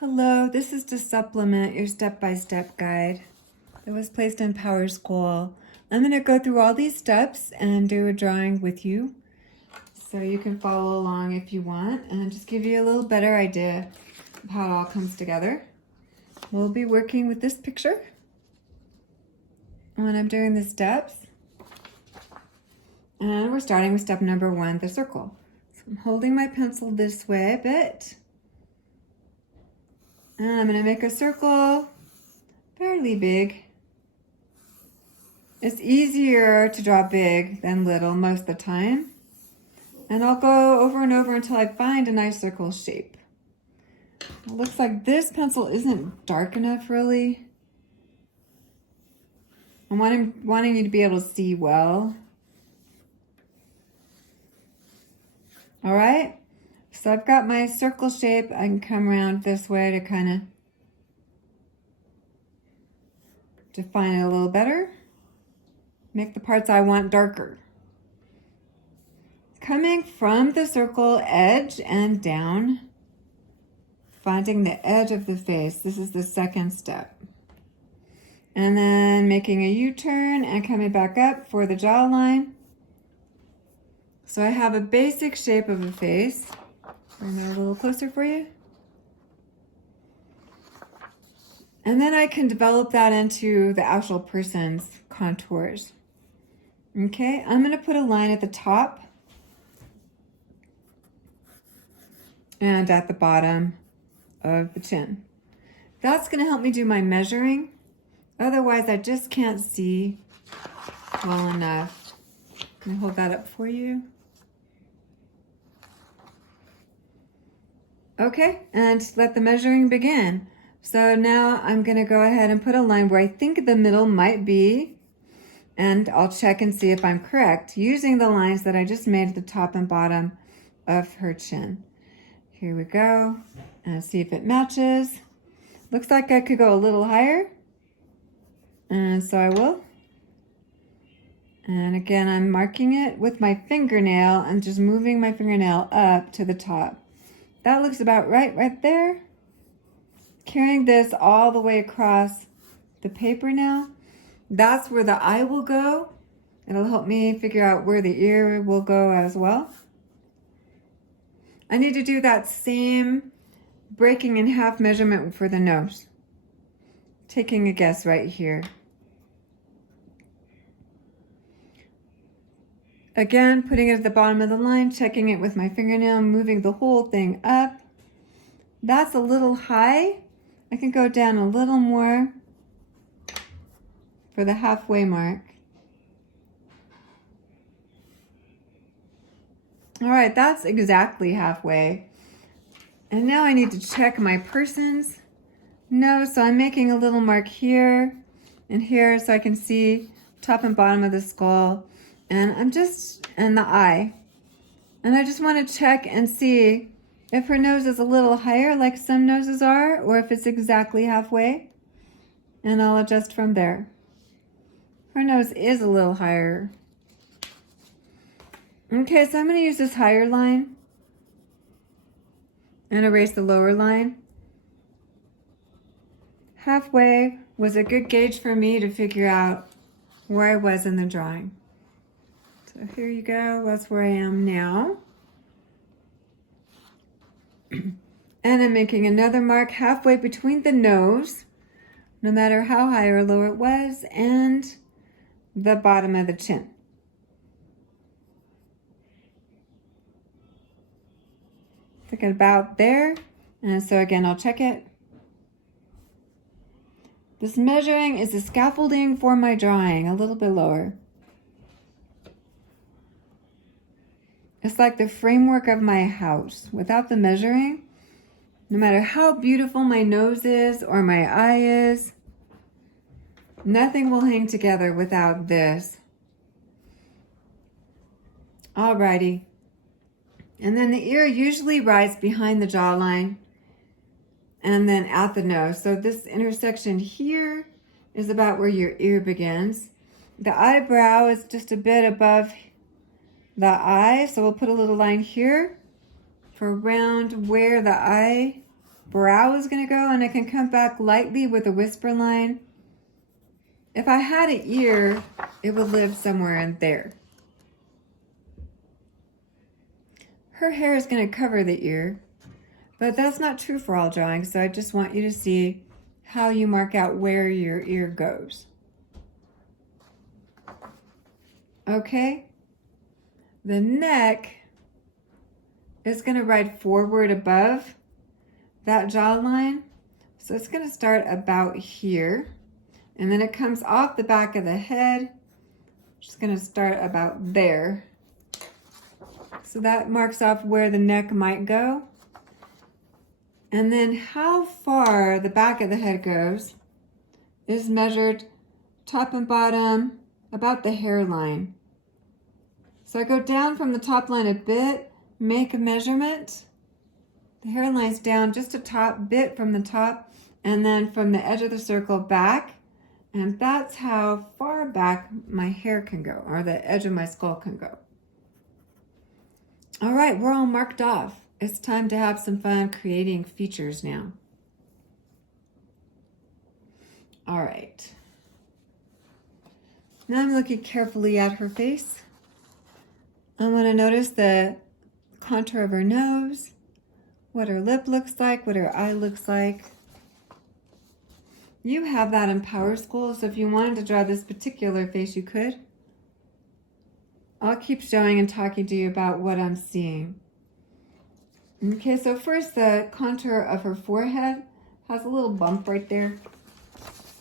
Hello, this is to supplement your step-by-step guide that was placed in PowerSchool. I'm going to go through all these steps and do a drawing with you so you can follow along if you want and just give you a little better idea of how it all comes together. We'll be working with this picture when I'm doing the steps. And we're starting with step number 1, the circle. So I'm holding my pencil this way a bit. And I'm going to make a circle fairly big. It's easier to draw big than little most of the time. And I'll go over and over until I find a nice circle shape. It looks like this pencil isn't dark enough really. I'm wanting you to be able to see well. All right. So I've got my circle shape. I can come around this way to kind of define it a little better. Make the parts I want darker. Coming from the circle edge and down, finding the edge of the face. This is the second step. And then making a U-turn and coming back up for the jawline. So I have a basic shape of a face. Bring it a little closer for you. And then I can develop that into the actual person's contours. Okay, I'm going to put a line at the top and at the bottom of the chin. That's going to help me do my measuring. Otherwise, I just can't see well enough. Can I hold that up for you? Okay, and let the measuring begin. So now I'm going to go ahead and put a line where I think the middle might be, and I'll check and see if I'm correct using the lines that I just made at the top and bottom of her chin. Here we go, and see if it matches. Looks like I could go a little higher, and so I will. And again, I'm marking it with my fingernail and just moving my fingernail up to the top. That looks about right there. Carrying this all the way across the paper now. That's where the eye will go. It'll help me figure out where the ear will go as well. I need to do that same breaking in half measurement for the nose. Taking a guess right here. Again, putting it at the bottom of the line, checking it with my fingernail, moving the whole thing up. That's a little high. I can go down a little more for the halfway mark. All right, that's exactly halfway. And now I need to check my person's nose. So I'm making a little mark here and here so I can see top and bottom of the skull. And and the eye. And I just want to check and see if her nose is a little higher like some noses are, or if it's exactly halfway. And I'll adjust from there. Her nose is a little higher. Okay, so I'm going to use this higher line and erase the lower line. Halfway was a good gauge for me to figure out where I was in the drawing. So here you go, that's where I am now. And I'm making another mark halfway between the nose, no matter how high or low it was, and the bottom of the chin. Think about there. And so again, I'll check it. This measuring is the scaffolding for my drawing, a little bit lower. It's like the framework of my house. Without the measuring, no matter how beautiful my nose is or my eye is, nothing will hang together without this. Alrighty. And then the ear usually rides behind the jawline and then at the nose. So this intersection here is about where your ear begins. The eyebrow is just a bit above the eye, so we'll put a little line here for around where the eye brow is going to go, and I can come back lightly with a whisper line. If I had an ear, it would live somewhere in there. Her hair is going to cover the ear, but that's not true for all drawings, so I just want you to see how you mark out where your ear goes. Okay? The neck is going to ride forward above that jawline. So it's going to start about here. And then it comes off the back of the head. Just going to start about there. So that marks off where the neck might go. And then how far the back of the head goes is measured top and bottom about the hairline. So I go down from the top line a bit, make a measurement. The hairline's down just a top bit from the top, and then from the edge of the circle back. And that's how far back my hair can go, or the edge of my skull can go. All right, we're all marked off. It's time to have some fun creating features now. All right. Now I'm looking carefully at her face. I want to notice the contour of her nose, what her lip looks like, what her eye looks like. You have that in Power School, so if you wanted to draw this particular face, you could. I'll keep showing and talking to you about what I'm seeing. Okay, so first the contour of her forehead has a little bump right there.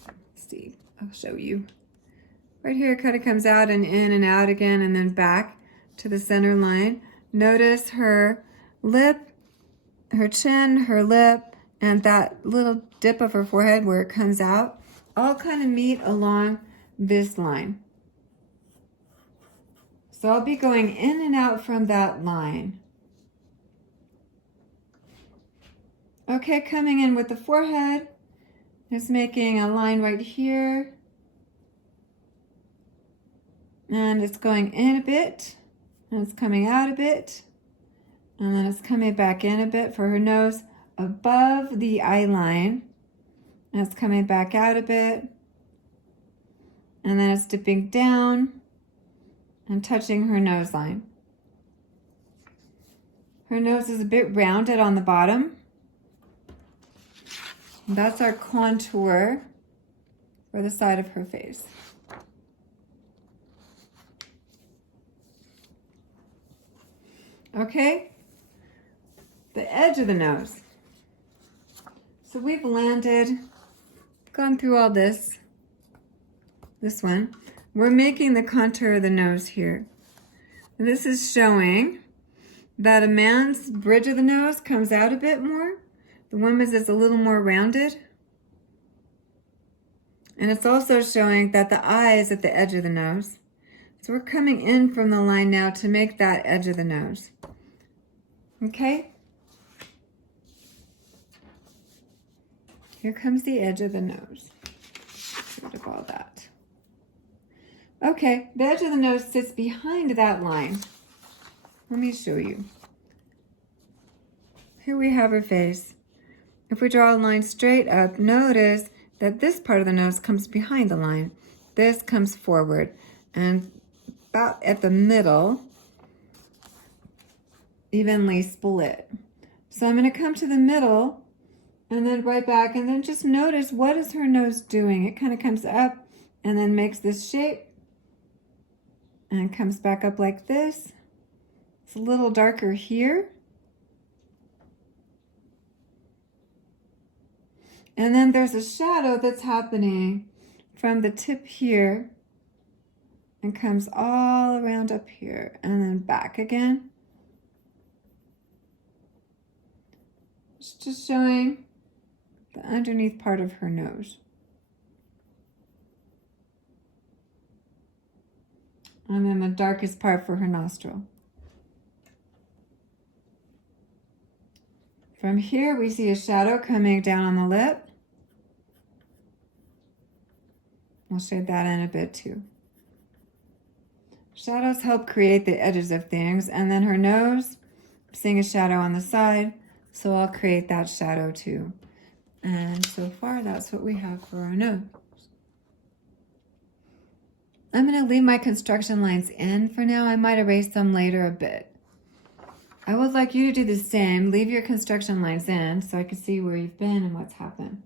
Let's see, I'll show you. Right here it kind of comes out and in and out again and then back to the center line. Notice her lip, her chin, her lip, and that little dip of her forehead where it comes out, all kind of meet along this line. So I'll be going in and out from that line. Okay, coming in with the forehead, just making a line right here. And it's going in a bit, and it's coming out a bit, and then it's coming back in a bit for her nose above the eye line, and it's coming back out a bit, and then it's dipping down and touching her nose line. Her nose is a bit rounded on the bottom. That's our contour for the side of her face. Okay, the edge of the nose. So we've landed, gone through all this one. We're making the contour of the nose here. And this is showing that a man's bridge of the nose comes out a bit more. The woman's is a little more rounded. And it's also showing that the eye is at the edge of the nose. So we're coming in from the line now to make that edge of the nose. Okay? Here comes the edge of the nose. Get rid of all that. Okay, the edge of the nose sits behind that line. Let me show you. Here we have her face. If we draw a line straight up, notice that this part of the nose comes behind the line. This comes forward. And about at the middle, evenly split. So I'm going to come to the middle and then right back, and then just notice what is her nose doing. It kind of comes up and then makes this shape and comes back up like this. It's a little darker here. And then there's a shadow that's happening from the tip here and comes all around up here and then back again. It's just showing the underneath part of her nose. And then the darkest part for her nostril. From here, we see a shadow coming down on the lip. I'll shade that in a bit too. Shadows help create the edges of things. And then her nose, seeing a shadow on the side, So I'll create that shadow too. And so far, that's what we have for our nose. I'm going to leave my construction lines in for now. I might erase them later a bit. I would like you to do the same. Leave your construction lines in so I can see where you've been and what's happened.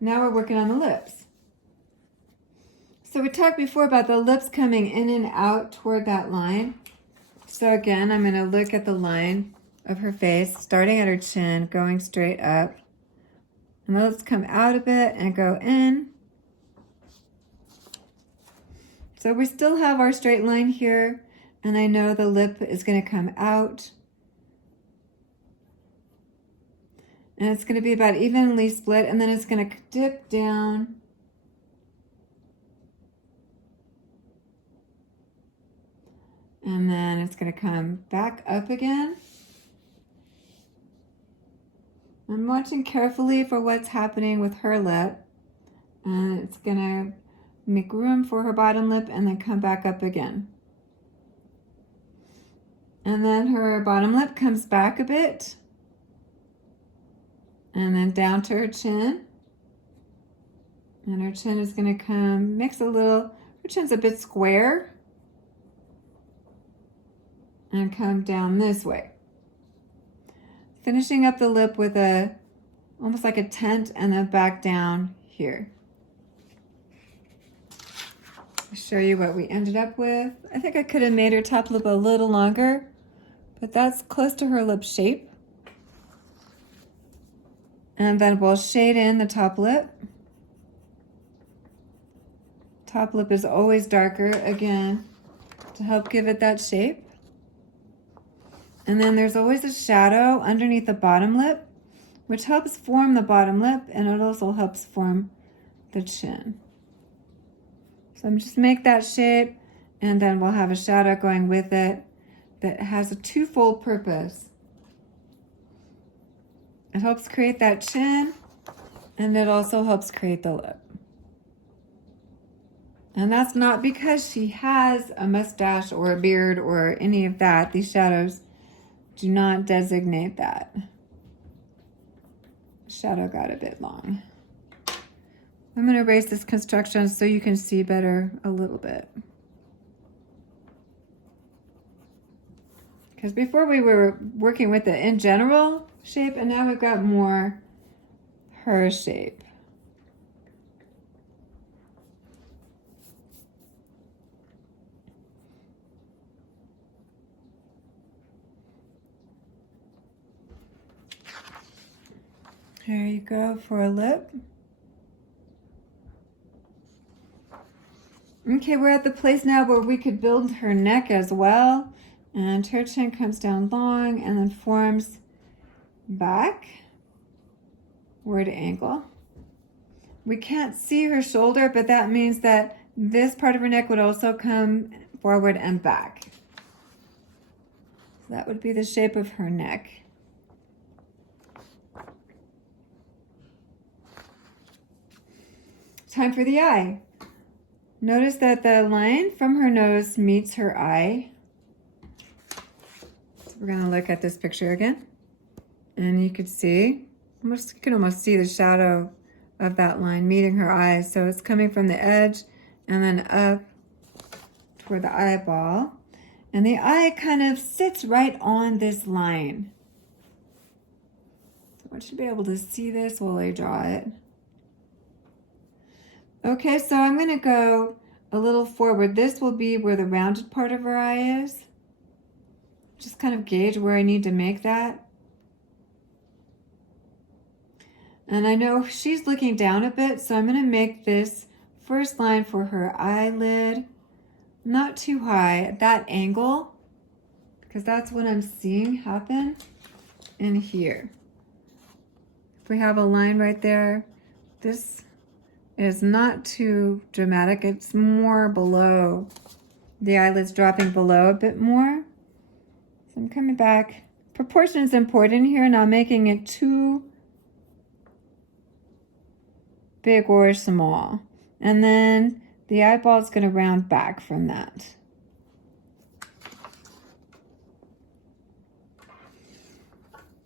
Now we're working on the lips. So we talked before about the lips coming in and out toward that line. So again, I'm going to look at the line of her face, starting at her chin, going straight up. And the lips come out a bit and go in. So we still have our straight line here, and I know the lip is going to come out. And it's going to be about evenly split, and then it's going to dip down. And then it's going to come back up again. I'm watching carefully for what's happening with her lip. And it's going to make room for her bottom lip and then come back up again. And then her bottom lip comes back a bit. And then down to her chin. And her chin is going to come, mix a little, her chin's a bit square. And come down this way. Finishing up the lip with a, almost like a tent, and then back down here. I'll show you what we ended up with. I think I could have made her top lip a little longer, but that's close to her lip shape. And then we'll shade in the top lip. Top lip is always darker, again, to help give it that shape. And then there's always a shadow underneath the bottom lip, which helps form the bottom lip, and it also helps form the chin. So I'm just make that shape, and then we'll have a shadow going with it that has a twofold purpose. It helps create that chin, and it also helps create the lip. And that's not because she has a mustache or a beard or any of that. These shadows do not designate that. Shadow got a bit long. I'm going to erase this construction so you can see better a little bit. Because before we were working with the in general shape, and now we've got more her shape. There you go for a lip. Okay, we're at the place now where we could build her neck as well. And her chin comes down long and then forms back, word angle. We can't see her shoulder, but that means that this part of her neck would also come forward and back. So that would be the shape of her neck. Time for the eye. Notice that the line from her nose meets her eye. So we're going to look at this picture again. And you can see, you can almost see the shadow of that line meeting her eyes. So it's coming from the edge and then up toward the eyeball. And the eye kind of sits right on this line. So I should be able to see this while I draw it. Okay, so I'm going to go a little forward. This will be where the rounded part of her eye is. Just kind of gauge where I need to make that. And I know she's looking down a bit, so I'm going to make this first line for her eyelid not too high at that angle, because that's what I'm seeing happen in here. If we have a line right there, this is not too dramatic. It's more below. The eyelid's dropping below a bit more. So I'm coming back. Proportion is important here, not making it too big or small. And then the eyeball is going to round back from that.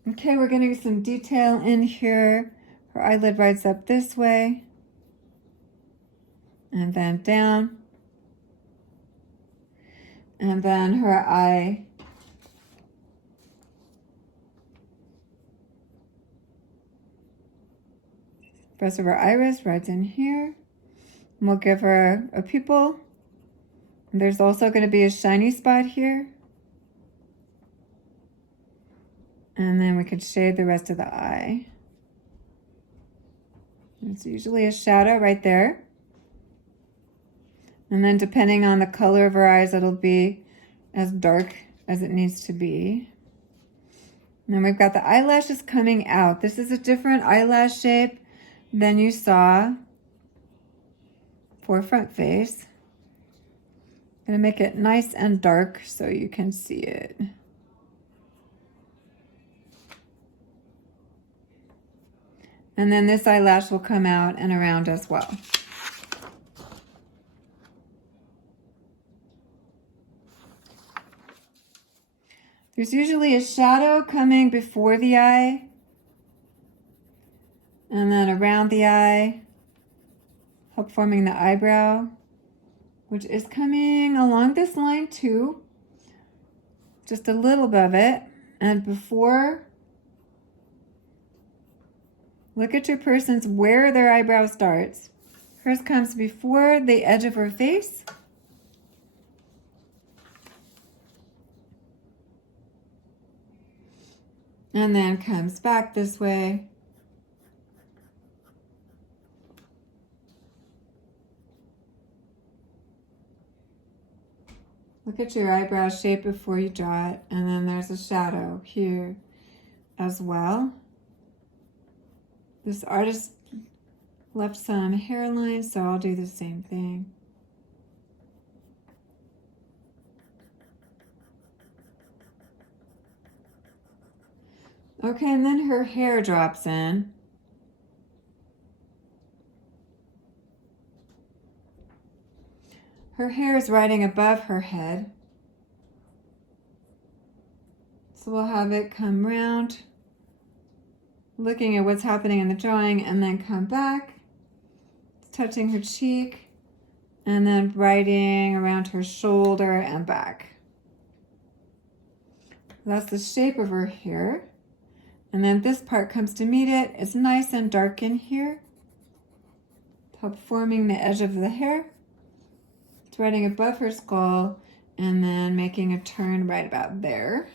Okay, we're getting some detail in here. Her eyelid rides up this way and then down. And then her eye rest of her iris rides in here. And we'll give her a pupil. And there's also going to be a shiny spot here. And then we could shade the rest of the eye. It's usually a shadow right there. And then depending on the color of her eyes, it'll be as dark as it needs to be. And then we've got the eyelashes coming out. This is a different eyelash shape than you saw for front face. I'm gonna make it nice and dark so you can see it. And then this eyelash will come out and around as well. There's usually a shadow coming before the eye and then around the eye, help forming the eyebrow, which is coming along this line too, just a little bit of it. And before, look at your person's where their eyebrow starts. Hers comes before the edge of her face. And then comes back this way. Look at your eyebrow shape before you draw it. And then there's a shadow here as well. This artist left some hairline, so I'll do the same thing. Okay, and then her hair drops in. Her hair is riding above her head. So we'll have it come round, looking at what's happening in the drawing, and then come back, touching her cheek, and then riding around her shoulder and back. That's the shape of her hair. And then this part comes to meet it. It's nice and dark in here, help forming the edge of the hair. It's riding above her skull and then making a turn right about there.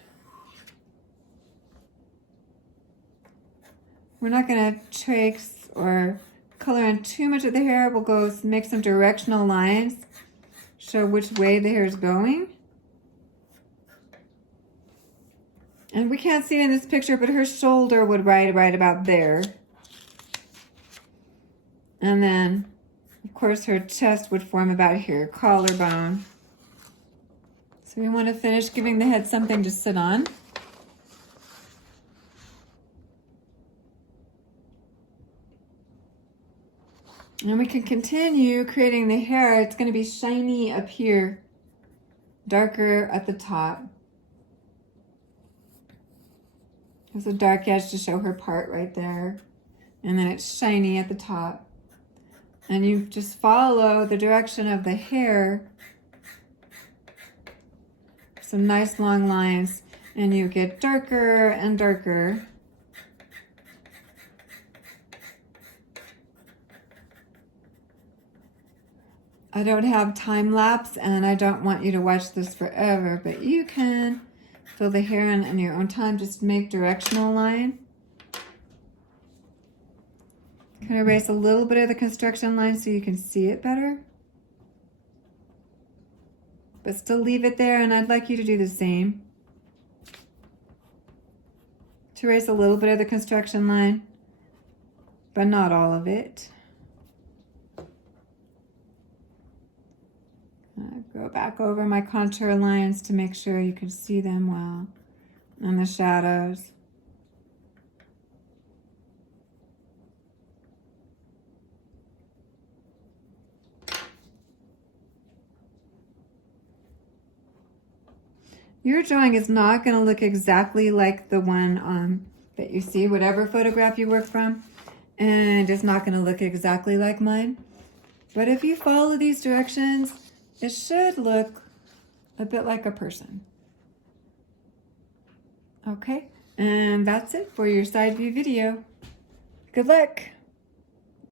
We're not going to trace or color in too much of the hair. We'll go make some directional lines, show which way the hair is going. And we can't see it in this picture, but her shoulder would ride right about there. And then, of course, her chest would form about here, collarbone. So we want to finish giving the head something to sit on. And we can continue creating the hair. It's going to be shiny up here, darker at the top. There's a dark edge to show her part right there. And then it's shiny at the top. And you just follow the direction of the hair. Some nice long lines. And you get darker and darker. I don't have time lapse and I don't want you to watch this forever, but you can fill the hair in your own time. Just make directional line. Kind of erase a little bit of the construction line so you can see it better. But still leave it there, and I'd like you to do the same. To erase a little bit of the construction line, but not all of it. Go back over my contour lines to make sure you can see them well. And the shadows. Your drawing is not going to look exactly like the one on that you see, whatever photograph you work from, and it's not going to look exactly like mine. But if you follow these directions, it should look a bit like a person. Okay, and that's it for your side view video. Good luck!